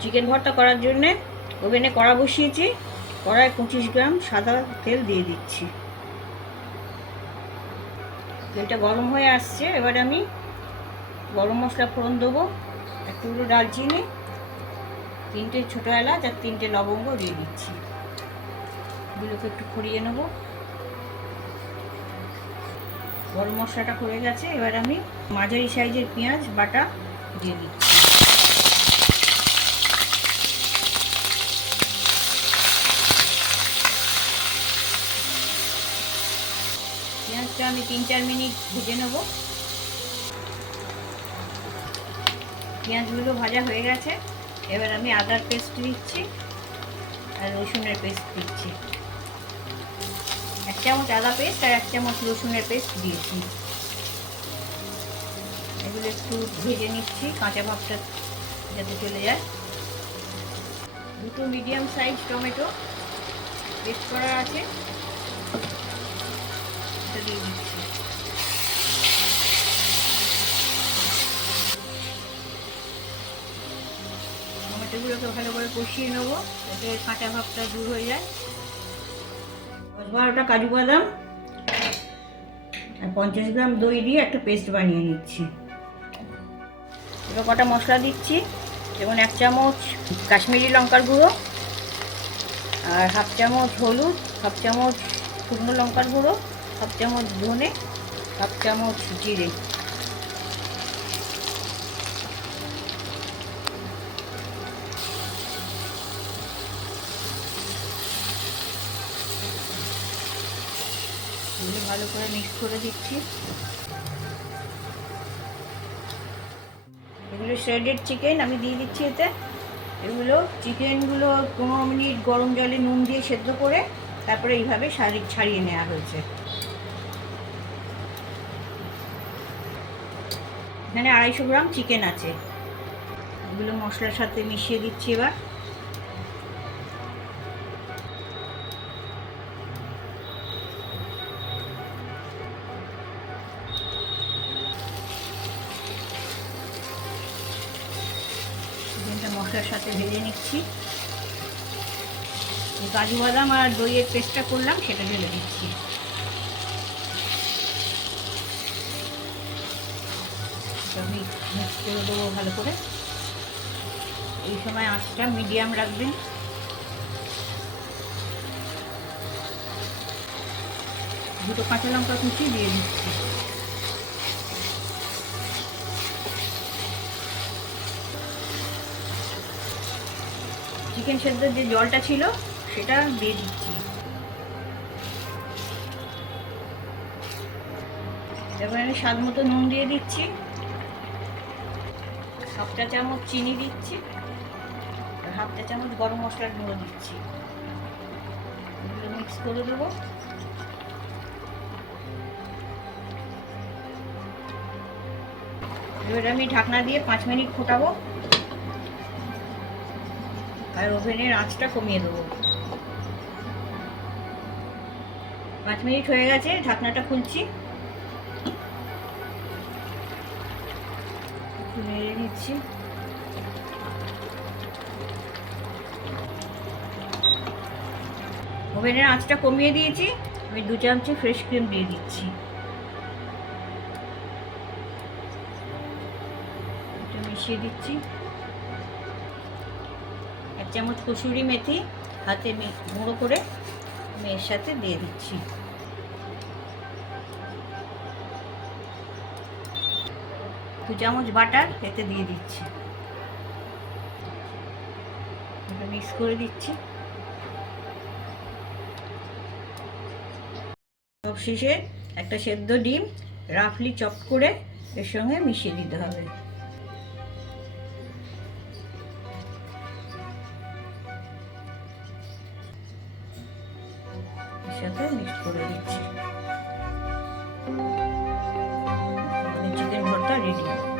Chicken ভর্তা করার জন্যে ওভেনে কড়া বসিয়েছি, কড়ায় পঁচিশ গ্রাম সাদা তেল দিয়ে দিচ্ছি। তেলটা গরম হয়ে আসছে, এবার আমি গরম মশলা ফোড়ন দেবো, একটু ডালচিনি তিনটে ছোটো এলাচ আর তিনটে লবঙ্গ দিয়ে দিচ্ছি। এগুলোকে একটু খড়িয়ে নেব। গরম মশলাটা করে গেছে, এবার আমি মাঝারি সাইজের পেঁয়াজ, বাটা দিয়ে দিচ্ছি। পেঁয়াজটা আমি তিন, চার মিনিট ভেজে নেব। পেঁয়াজগুলো ভাজা হয়ে গেছে। এবার আমি আদার পেস্ট দিচ্ছি আর রসুনের পেস্ট দিচ্ছি। এক চামচ আদা পেস্ট আর এক চামচ রসুনের পেস্ট দিয়েছি। এগুলো একটু ভেজে নিচ্ছি, কাঁচা ভাবটা যাতে চলে যায়। দুটো মিডিয়াম সাইজ টমেটো পেস্ট করা আছে। দিয়ে দিচ্ছি টমেটোগুলোকে ভালো করে কষিয়ে নেব, যাতে কাঁচা ভাবটা দূর হয়ে যায়। দশ বারোটা কাজু বাদাম আর পঞ্চাশ গ্রাম দই দিয়ে একটা পেস্ট বানিয়ে নিচ্ছি। এবার কটা মশলা দিচ্ছি, যেমন এক চামচ কাশ্মীরি লঙ্কার গুঁড়ো আর হাফ চামচ হলুদ, হাফ চামচ শুকনো লঙ্কার গুঁড়ো। হাফ চামচ ধনে, হাফ চামচ জিরে। ভালো করে মিক্স করে দিচ্ছি। এগুলো শ্রেডেড চিকেন আমি দিয়ে দিচ্ছি এতে। এগুলো চিকেনগুলো পনেরো মিনিট গরম জলে নুন দিয়ে সেদ্ধ করে তারপরে এইভাবে ছাড়িয়ে নেওয়া হয়েছে। এখানে আড়াইশো গ্রাম চিকেন আছে। এগুলো মশলার সাথে মিশিয়ে দিচ্ছি এবার। মশলার সাথে ভেজে নিচ্ছি। কাজু বাদাম আর দইয়ের পেস্টটা করলাম, সেটা ঢেলে দিচ্ছি আমি মিক্স দেবো ভালো করে। এই সময় আঁচটা মিডিয়াম রাখবেন। দুটো কাঁচা লঙ্কা কুচি দিয়ে দিচ্ছি। চিকেন সেদ্ধর যে জলটা ছিল, সেটা দিয়ে দিচ্ছি। এবার আমি স্বাদ মতো নুন দিয়ে দিচ্ছি। হাফটা চামচ চিনি দিচ্ছি, আর হাফটা চামচ গরম মশলার গুঁড়ো দিচ্ছি। মিক্স করে দেবো। এবার আমি ঢাকনা দিয়ে পাঁচ মিনিট ফোটাবো। আর ওভেনের আঁচটা কমিয়ে দেবো। পাঁচ মিনিট হয়ে গেছে, ঢাকনাটা খুলছি। নেড়ে দিচ্ছি ওভেনের আঁচটা কমিয়ে দিয়েছি, আমি দু চামচে ফ্রেশ ক্রিম দিয়ে দিচ্ছি। মিশিয়ে দিচ্ছি। এক চামচ কসুরি মেথি, হাতে গুঁড়ো করে আমি এর সাথে দিয়ে দিচ্ছি। দু চামচ বাটার এতে দিয়ে দিচ্ছি। এটা মিক্স করে দিচ্ছি। সব শেষে একটা সেদ্ধ ডিম রাফলি চপ করে এর সঙ্গে মিশিয়ে দিতে হবে। সাথে মিক্স করে দিচ্ছি। Radio.